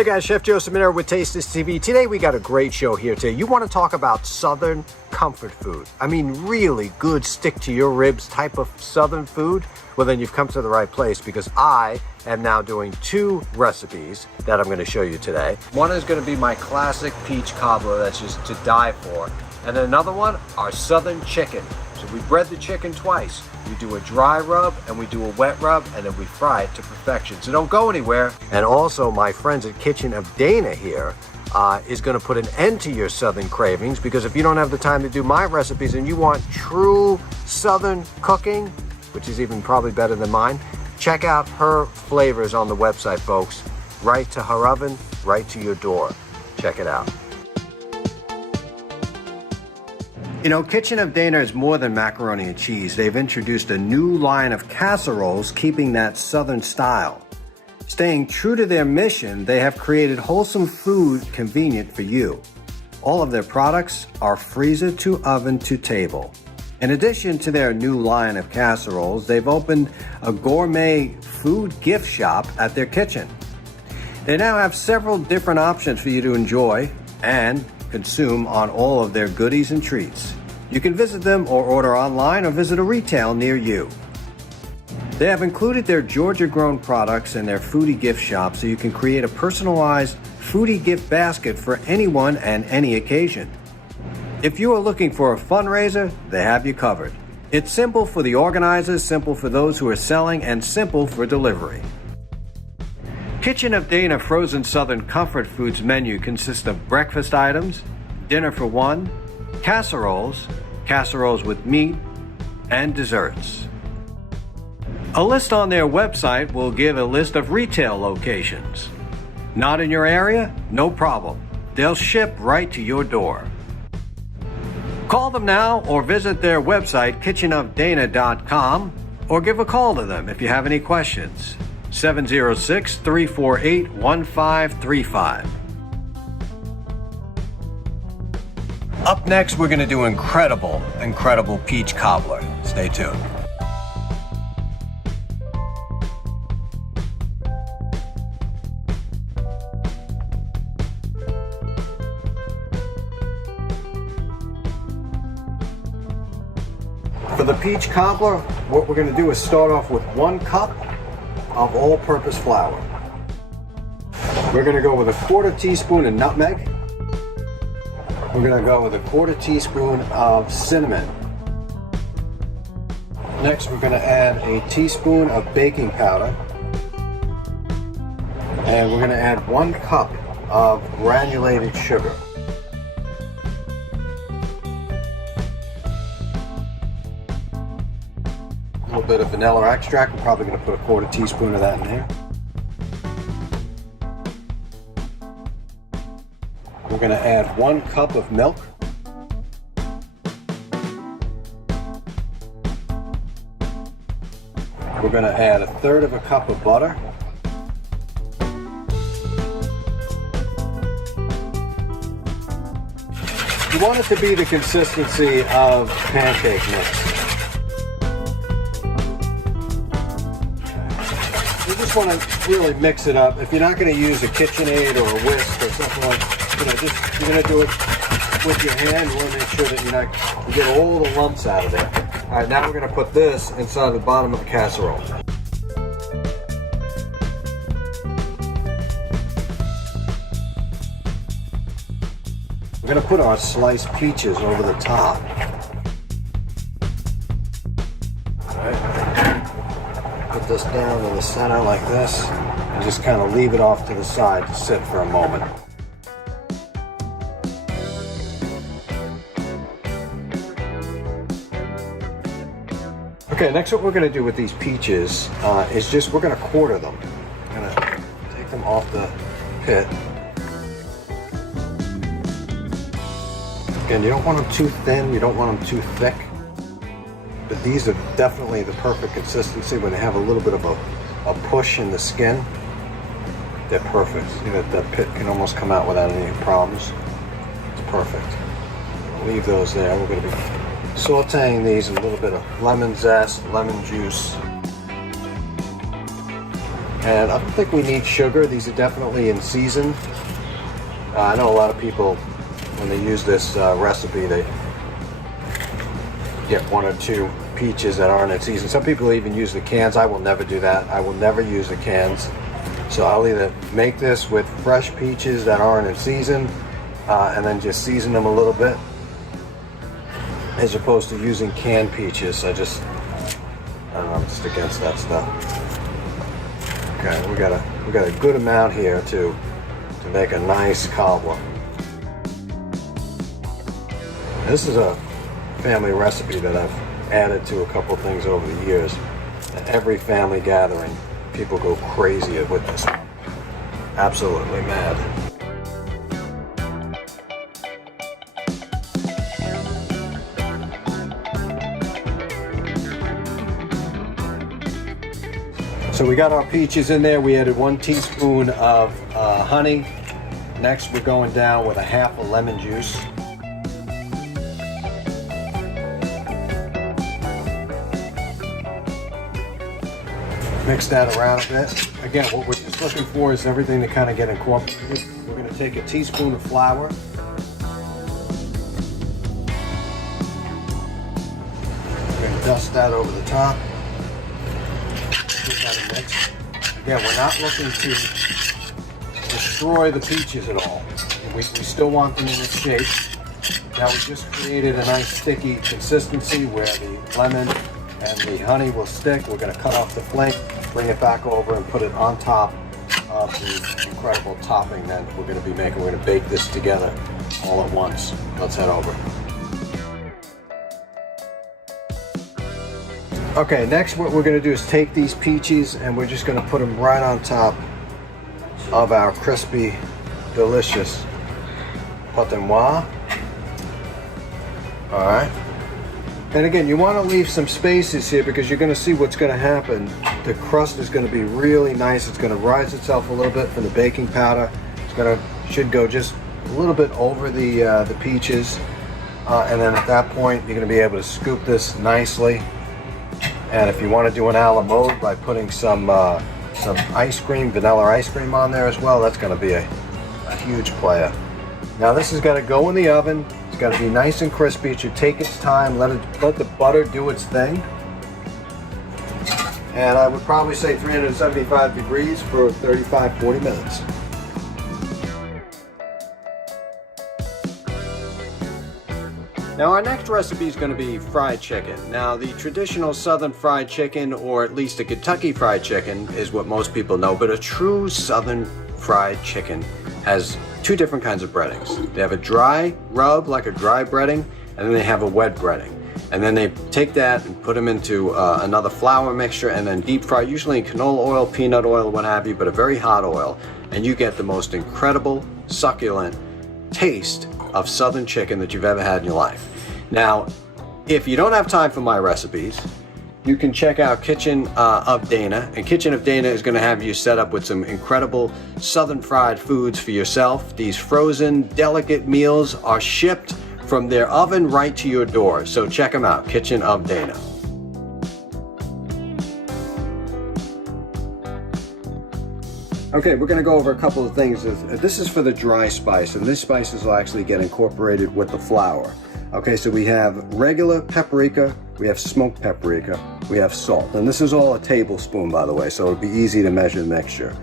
Hey guys, Chef Joe Ciminera with Taste This TV. Today we got a great show here today. You want to talk about Southern comfort food. I mean really good stick to your ribs type of Southern food. Well then you've come to the right place because I am now doing two recipes that I'm going to show you today. One is going to be my classic peach cobbler that's just to die for. And then another one, our Southern chicken. So we bread the chicken twice. We do a dry rub and we do a wet rub and then we fry it to perfection. So don't go anywhere. And also my friends at Kitchen of Dana here is going to put an end to your Southern cravings, because if you don't have the time to do my recipes and you want true Southern cooking, which is even probably better than mine, check out her flavors on the website, folks. Right to her oven, right to your door. Check it out. You know, Kitchen of Dana is more than macaroni and cheese. They've introduced a new line of casseroles, keeping that Southern style. Staying true to their mission, they have created wholesome food convenient for you. All of their products are freezer to oven to table. In addition to their new line of casseroles, they've opened a gourmet food gift shop at their kitchen. They now have several different options for you to enjoy and consume on all of their goodies and treats. You can visit them or order online or visit a retail near you. They have included their Georgia-grown products in their foodie gift shop so you can create a personalized foodie gift basket for anyone and any occasion. If you are looking for a fundraiser, they have you covered. It's simple for the organizers, simple for those who are selling, and simple for delivery. Kitchen of Dana Frozen Southern Comfort Foods menu consists of breakfast items, dinner for one, casseroles, casseroles with meat, and desserts. A list on their website will give a list of retail locations. Not in your area? No problem. They'll ship right to your door. Call them now or visit their website, kitchenofdana.com, or give a call to them if you have any questions. 706-348-1535. Up next, we're going to do incredible peach cobbler. Stay tuned. For the peach cobbler, what we're going to do is start off with 1 cup of all-purpose flour. We're going to go with a 1/4 teaspoon of nutmeg. We're going to go with a 1/4 teaspoon of cinnamon. Next, we're going to add a teaspoon of baking powder. And we're going to add 1 cup of granulated sugar. A little bit of vanilla extract. We're probably going to put a 1/4 teaspoon of that in there. We're going to add 1 cup of milk. We're going to add 1/3 cup of butter. You want it to be the consistency of pancake mix. You just want to really mix it up. If you're not going to use a KitchenAid or a whisk or something like, you're going to do it with your hand. You want to make sure that you get all the lumps out of there. All right, now we're going to put this inside the bottom of the casserole. We're going to put our sliced peaches over the top. All right. Put this down in the center like this and just kind of leave it off to the side to sit for a moment. Okay, next what we're going to do with these peaches is we're going to quarter them. I'm going to take them off the pit. Again, you don't want them too thin, you don't want them too thick. But these are definitely the perfect consistency when they have a little bit of a push in the skin. They're perfect. You know, that pit can almost come out without any problems. It's perfect. Leave those there. We're going to be sauteing these in a little bit of lemon zest, lemon juice. And I don't think we need sugar. These are definitely in season. I know a lot of people, when they use this recipe, they get 1 or 2 peaches that aren't in season. Some people even use the cans. I will never do that. I will never use the cans. So I'll either make this with fresh peaches that aren't in season and then just season them a little bit, as opposed to using canned peaches. I don't know, I'm just against that stuff. Okay, we got a good amount here to make a nice cobbler. This is a family recipe that I've added to a couple things over the years. At every family gathering, people go crazy with this one. Absolutely mad. So we got our peaches in there. We added 1 teaspoon of honey. Next, we're going down with a half a lemon juice. Mix that around a bit. Again, what we're just looking for is everything to kind of get incorporated. We're going to take a teaspoon of flour. We're going to dust that over the top. Give that a mix. Again, we're not looking to destroy the peaches at all. We still want them in this shape. Now we just created a nice sticky consistency where the lemon and the honey will stick. We're going to cut off the flame, bring it back over and put it on top of the incredible topping that we're going to be making. We're going to bake this together all at once. Let's head over. Okay, next what we're going to do is take these peaches and we're just going to put them right on top of our crispy, delicious pâte noir. All right. And again, you want to leave some spaces here because you're going to see what's going to happen. The crust is going to be really nice. It's going to rise itself a little bit from the baking powder. Should go just a little bit over the peaches. And then at that point, you're going to be able to scoop this nicely. And if you want to do an a la mode by putting some ice cream, vanilla ice cream on there as well, that's going to be a huge player. Now this has got to go in the oven. It's got to be nice and crispy. It should take its time. Let the butter do its thing. And I would probably say 375 degrees for 35-40 minutes. Now our next recipe is going to be fried chicken. Now the traditional southern fried chicken, or at least a Kentucky fried chicken, is what most people know, but a true southern fried chicken has 2 different kinds of breadings. They have a dry rub, like a dry breading, and then they have a wet breading. And then they take that and put them into another flour mixture and then deep fry, usually in canola oil, peanut oil, what have you, but a very hot oil. And you get the most incredible, succulent taste of southern chicken that you've ever had in your life. Now, if you don't have time for my recipes, you can check out Kitchen of Dana. And Kitchen of Dana is going to have you set up with some incredible southern fried foods for yourself. These frozen, delicate meals are shipped from their oven right to your door. So check them out, Kitchen of Dana. Okay, we're going to go over a couple of things. This is for the dry spice, and this spices will actually get incorporated with the flour. Okay, so we have regular paprika, we have smoked paprika, we have salt. And this is all a tablespoon, by the way, so it'll be easy to measure the mixture.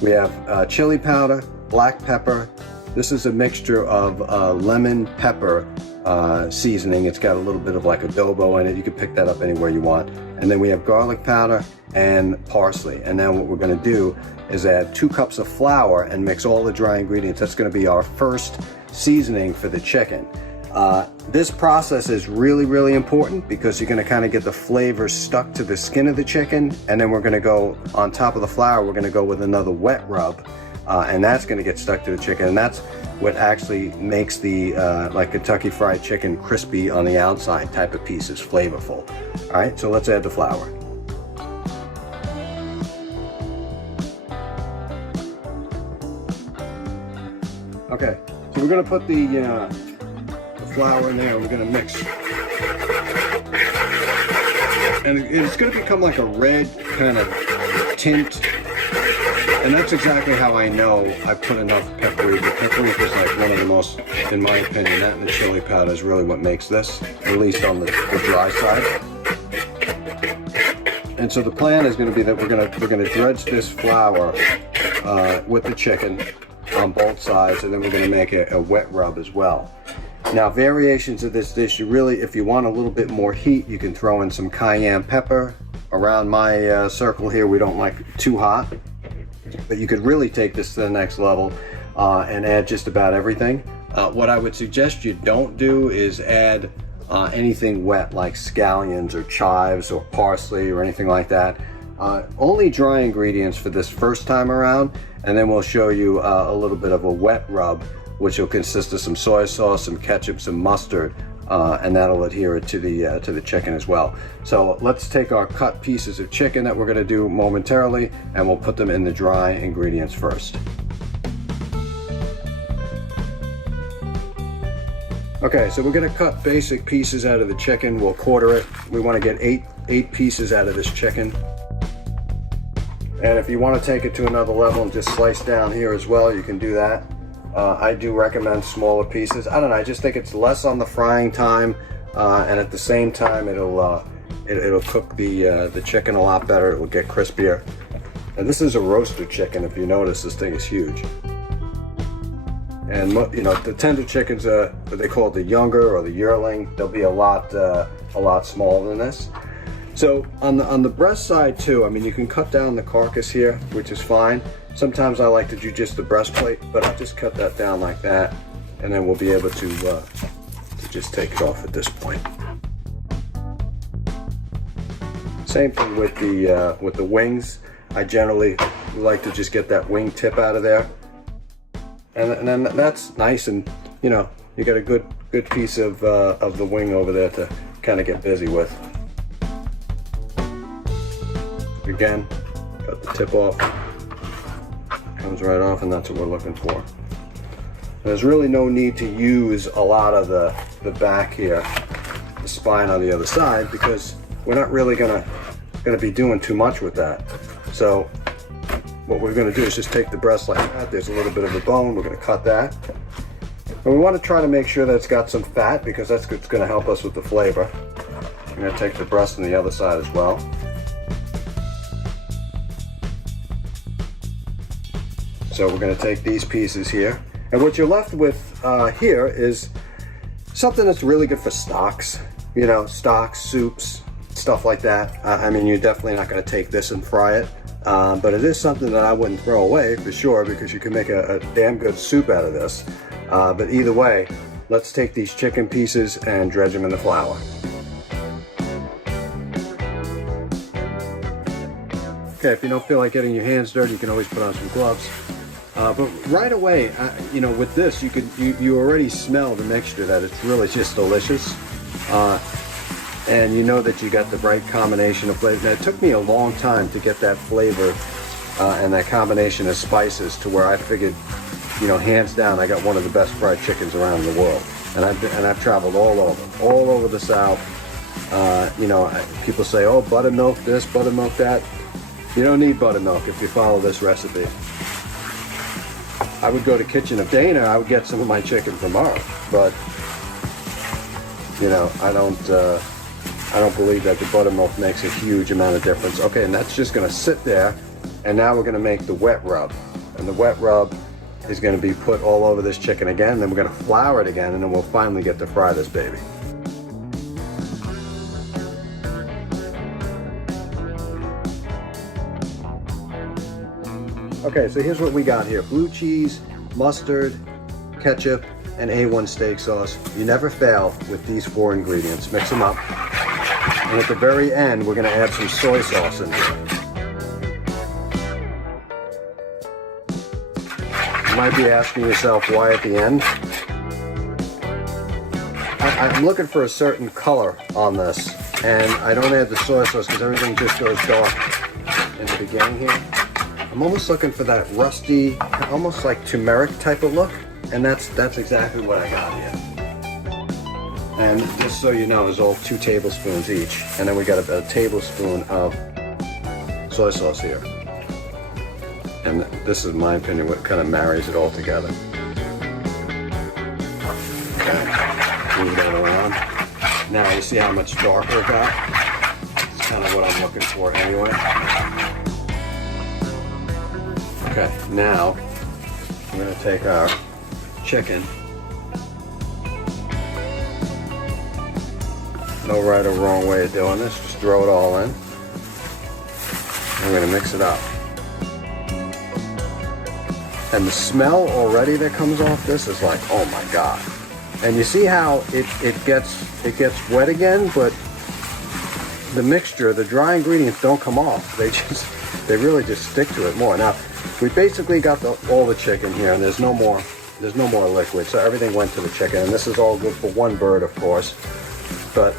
We have chili powder, black pepper. This is a mixture of lemon pepper seasoning. It's got a little bit of like adobo in it. You can pick that up anywhere you want. And then we have garlic powder and parsley. And now what we're going to do is add 2 cups of flour and mix all the dry ingredients. That's going to be our first seasoning for the chicken. This process is really, really important because you're going to kind of get the flavor stuck to the skin of the chicken, and then we're going to go on top of the flour, we're going to go with another wet rub, and that's going to get stuck to the chicken, and that's what actually makes the like Kentucky Fried Chicken crispy on the outside type of pieces, flavorful. All right, so let's add the flour. Okay, so we're going to put the flour in there. We're going to mix, and it's going to become like a red kind of tint And that's exactly how I know I put enough paprika. Paprika is like one of the most, in my opinion, that and the chili powder is really what makes this, at least on the dry side. And so the plan is going to be that we're going to dredge this flour with the chicken on both sides, and then we're going to make a wet rub as well. Now, variations of this dish, you really, if you want a little bit more heat, you can throw in some cayenne pepper. Around my circle here, we don't like too hot, but you could really take this to the next level and add just about everything. What I would suggest you don't do is add anything wet like scallions or chives or parsley or anything like that. Only dry ingredients for this first time around, and then we'll show you a little bit of a wet rub, which will consist of some soy sauce, some ketchup, some mustard, and that'll adhere it to the chicken as well. So let's take our cut pieces of chicken that we're going to do momentarily, and we'll put them in the dry ingredients first. Okay, so we're going to cut basic pieces out of the chicken. We'll quarter it. We want to get eight pieces out of this chicken. And if you want to take it to another level and just slice down here as well, you can do that. I do recommend smaller pieces. I don't know, I just think it's less on the frying time, and at the same time it'll cook the chicken a lot better. It will get crispier. And this is a roasted chicken. If you notice, this thing is huge. And you know, the tender chickens, what they call it, the younger or the yearling, they'll be a lot smaller than this. So on the breast side too, I mean, you can cut down the carcass here, which is fine. Sometimes I like to do just the breastplate, but I'll just cut that down like that, and then we'll be able to just take it off at this point. Same thing with the wings. I generally like to just get that wing tip out of there, and then that's nice, and you know, you got a good piece of the wing over there to kind of get busy with. Again, cut the tip off. Comes right off, and that's what we're looking for. There's really no need to use a lot of the back here, the spine on the other side, because we're not really gonna be doing too much with that. So what we're gonna do is just take the breast like that. There's a little bit of a bone. We're gonna cut that, and we want to try to make sure that it's got some fat, because that's what's gonna help us with the flavor. I'm gonna take the breast on the other side as well. So we're going to take these pieces here, and what you're left with here is something that's really good for stocks, you know, stocks, soups, stuff like that. I mean, you're definitely not going to take this and fry it, but it is something that I wouldn't throw away for sure, because you can make a damn good soup out of this. But either way, let's take these chicken pieces and dredge them in the flour. Okay, if you don't feel like getting your hands dirty, you can always put on some gloves. But right away, you know, with this, you already smell the mixture, that it's really just delicious. And you know that you got the right combination of flavors. Now, it took me a long time to get that flavor and that combination of spices to where I figured, you know, hands down, I got one of the best fried chickens around the world. And I've traveled all over the South. You know, people say, oh, buttermilk this, buttermilk that. You don't need buttermilk if you follow this recipe. I would go to Kitchen of Dana, I would get some of my chicken tomorrow, but you know, I don't believe that the buttermilk makes a huge amount of difference. Okay, and that's just going to sit there, and now we're going to make the wet rub, and the wet rub is going to be put all over this chicken again. Then we're going to flour it again, and then we'll finally get to fry this baby. Okay, so here's what we got here. Blue cheese, mustard, ketchup, and A1 steak sauce. You never fail with these 4 ingredients. Mix them up. And at the very end, we're gonna add some soy sauce in here. You might be asking yourself why at the end. I'm looking for a certain color on this, and I don't add the soy sauce because everything just goes dark in the beginning here. I'm almost looking for that rusty, almost like turmeric type of look, and that's exactly what I got here. And just so you know, it's all 2 tablespoons each, and then we got a tablespoon of soy sauce here. And this is my opinion what kind of marries it all together. Okay, move that around. Now you see how much darker it got? It's kind of what I'm looking for anyway. Okay, now we're going to take our chicken. No right or wrong way of doing this, just throw it all in. I'm going to mix it up. And the smell already that comes off this is like, oh my God. And you see how it gets wet again, but the mixture, the dry ingredients don't come off. They really just stick to it more. Now, we basically got all the chicken here, and there's no more liquid, so everything went to the chicken. And this is all good for one bird, of course. But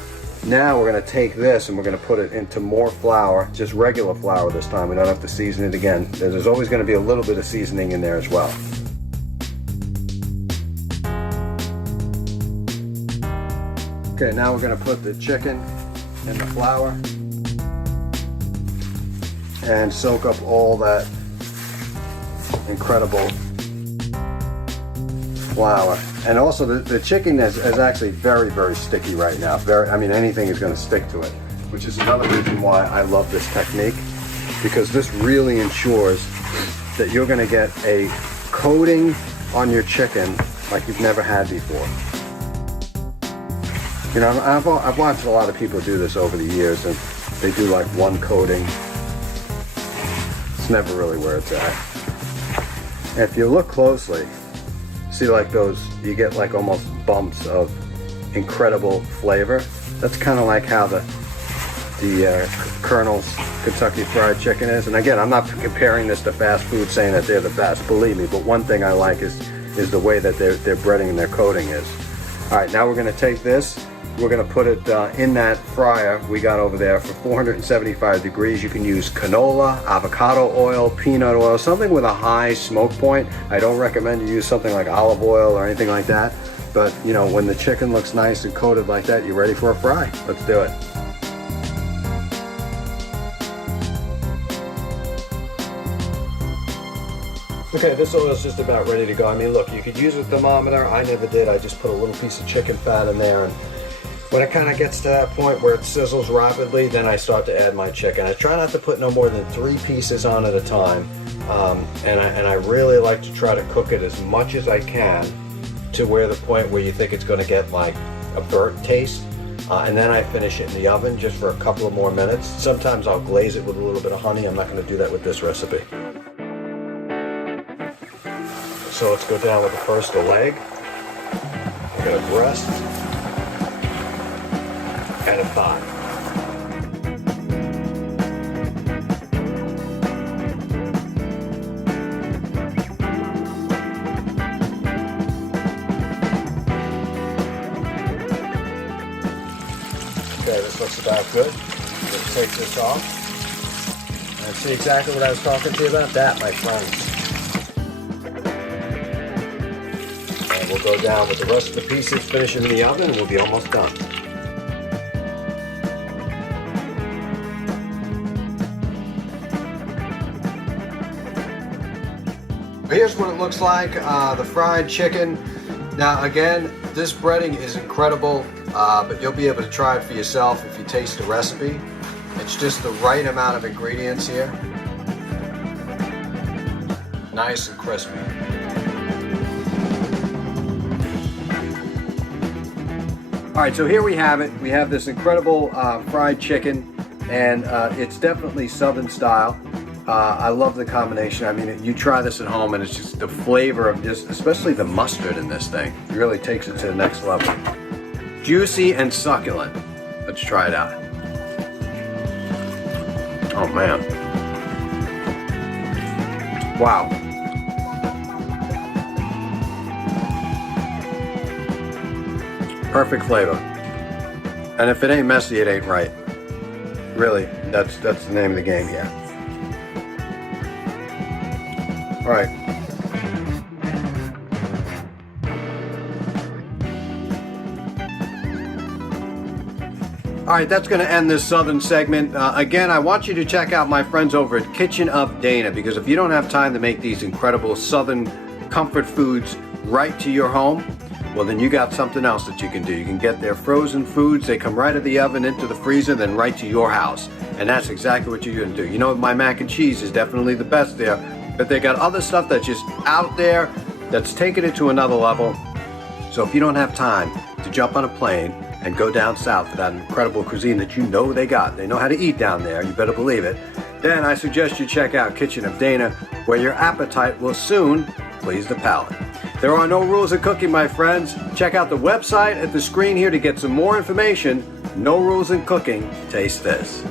now we're going to take this and we're going to put it into more flour, just regular flour this time. We don't have to season it again. There's always going to be a little bit of seasoning in there as well. Okay, now we're going to put the chicken in the flour and soak up all that incredible flour. And also the chicken is actually very, very sticky right now. I mean, anything is going to stick to it, which is another reason why I love this technique, because this really ensures that you're going to get a coating on your chicken like you've never had before. You know, I've watched a lot of people do this over the years, and they do like one coating. It's never really where it's at. And if you look closely, see like those, you get like almost bumps of incredible flavor. That's kind of like how the Colonel's Kentucky Fried Chicken is. And again, I'm not comparing this to fast food saying that they're the best, believe me, but one thing I like is the way that their breading and their coating is. All right, now we're gonna take this, we're gonna put it in that fryer we got over there for 475 degrees. You can use canola, avocado oil, peanut oil, something with a high smoke point. I don't recommend you use something like olive oil or anything like that. But you know, when the chicken looks nice and coated like that, you're ready for a fry. Let's do it. Okay, this oil is just about ready to go. I mean, look, you could use a thermometer. I never did. I just put a little piece of chicken fat in there, and when it kind of gets to that point where it sizzles rapidly, then I start to add my chicken. I try not to put no more than 3 pieces on at a time, and I really like to try to cook it as much as I can to the point where you think it's going to get like a burnt taste, and then I finish it in the oven just for a couple of more minutes. Sometimes I'll glaze it with a little bit of honey. I'm not going to do that with this recipe. So let's go down with the leg. We got a breast and a thigh. Okay, this looks about good. I'm going to take this off and see exactly what I was talking to you about. That, my friends. And we'll go down with the rest of the pieces, finish them in the oven, and we'll be almost done. Here's what it looks like, the fried chicken. Now again, this breading is incredible, but you'll be able to try it for yourself if you taste the recipe. It's just the right amount of ingredients here. Nice and crispy. All right, so here we have it. We have this incredible fried chicken, and it's definitely Southern style. I love the combination. I mean, you try this at home and it's just the flavor of just, especially the mustard in this thing, it really takes it to the next level. Juicy and succulent. Let's try it out. Oh man. Wow. Perfect flavor. And if it ain't messy, it ain't right. Really, that's the name of the game here. All right. All right, that's going to end this Southern segment. Again, I want you to check out my friends over at Kitchen of Dana, because if you don't have time to make these incredible Southern comfort foods right to your home, well, then you got something else that you can do. You can get their frozen foods. They come right out of the oven into the freezer, then right to your house. And that's exactly what you're going to do. You know, my mac and cheese is definitely the best there, but they got other stuff that's just out there that's taking it to another level. So if you don't have time to jump on a plane and go down south for that incredible cuisine that you know they got, they know how to eat down there, you better believe it, then I suggest you check out Kitchen of Dana, where your appetite will soon please the palate. There are no rules of cooking, my friends. Check out the website at the screen here to get some more information. No rules in cooking. Taste this.